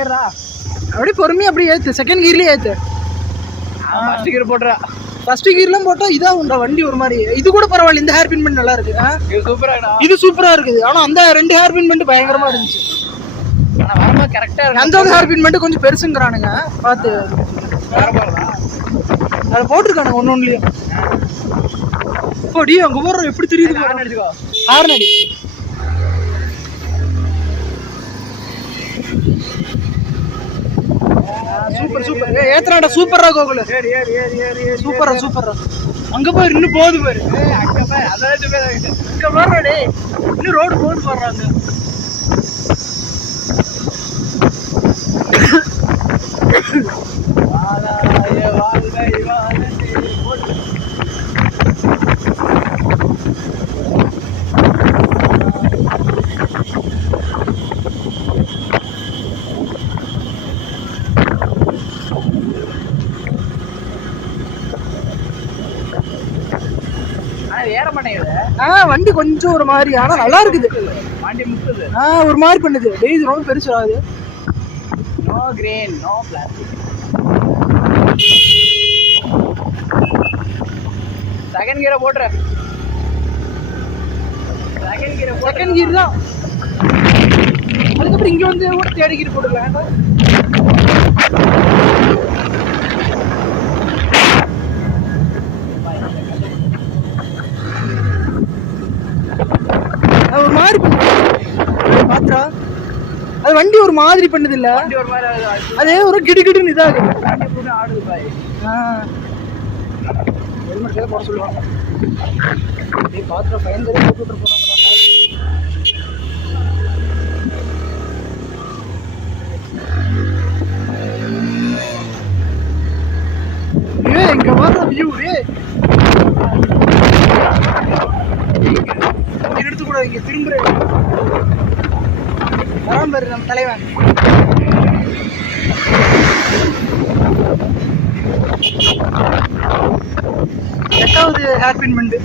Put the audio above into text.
ஏறா அப்படியே பொறுமையாக அப்படியே ஏற்று செகண்ட் கியர்லேயே ஏற்று. ஃபர்ஸ்ட் கியர் போடுறா. ஃபர்ஸ்ட் கியர்லாம் போட்டால் இதாக உண்டா வண்டி ஒரு மாதிரி. இது கூட பரவாயில்ல, இந்த ஹேர் பின் பண்ணி நல்லா இருக்கு. இது சூப்பராடா. இது சூப்பராக இருக்குது. ஆனால் அந்த 2 ஹேர் பின் பண்ணிட்டு பயங்கரமாக இருந்துச்சு. ஆனால் வரும்போது கரெக்டாக இருக்கு. அந்த ஒரு ஹேர் பின் பண்ணிட்டு கொஞ்சம் பெருசுங்கிறானுங்க பார்த்து. வேற போகிறதா அதை போட்டிருக்கானுங்க ஒன்று ஒன்றுலையும். போடி அங்கே போடுறோம் எப்படி தெரியுது. ஹார்ன் அடிச்சுக்கோ. ஹார்ன் அடி. Super super. ஏத்தனாடா சூப்பரா கோகுல. ஏறு ஏறு ஏறு ஏறு ஏறு. சூப்பரா சூப்பரா. அங்க போய் இன்னும் போகுது பாரு. அங்கே போய் அதான் சொல்லுங்க. அங்க பாருடா டேய், இன்னும் ரோடு போகுது பாருறாங்க. வாழாய வாழ்வை வாழனே போட்டு. ஏற மாட்டேங்குது. வண்டி கொஞ்சம் ஒரு மாதிரி, ஆனா நல்லா இருக்குது. வண்டி முட்டுது. ஒரு மாதிரி பண்ணுது. டேய் இது ரொம்ப பெருசு ஆகுது. No crane no plastic. Second கியரை போடுற. செகண்ட் கியர் தான். அதுக்கப்புறம் இங்க வந்து கூட தேர்ட் கியர் போட்டுக்கலாம். ஒரு மாதிரி பாத்திரா, அது வண்டி ஒரு மாதிரி பண்ணுது இல்ல. அதே ஒரு கிடுகிடுன்னு இதாகுது. ஆடுது பாய். ஹெல்மெட் போட சொல்லுவாங்க. பாத்திரம் ஃபைன் தர போட்டு போறாங்கடா. இங்க வர வியூ எடுத்து கூட இங்க திரும்புற பராம்பரு நம்ம தலைவன். 8வது ஹேர் பின் பண்ணு.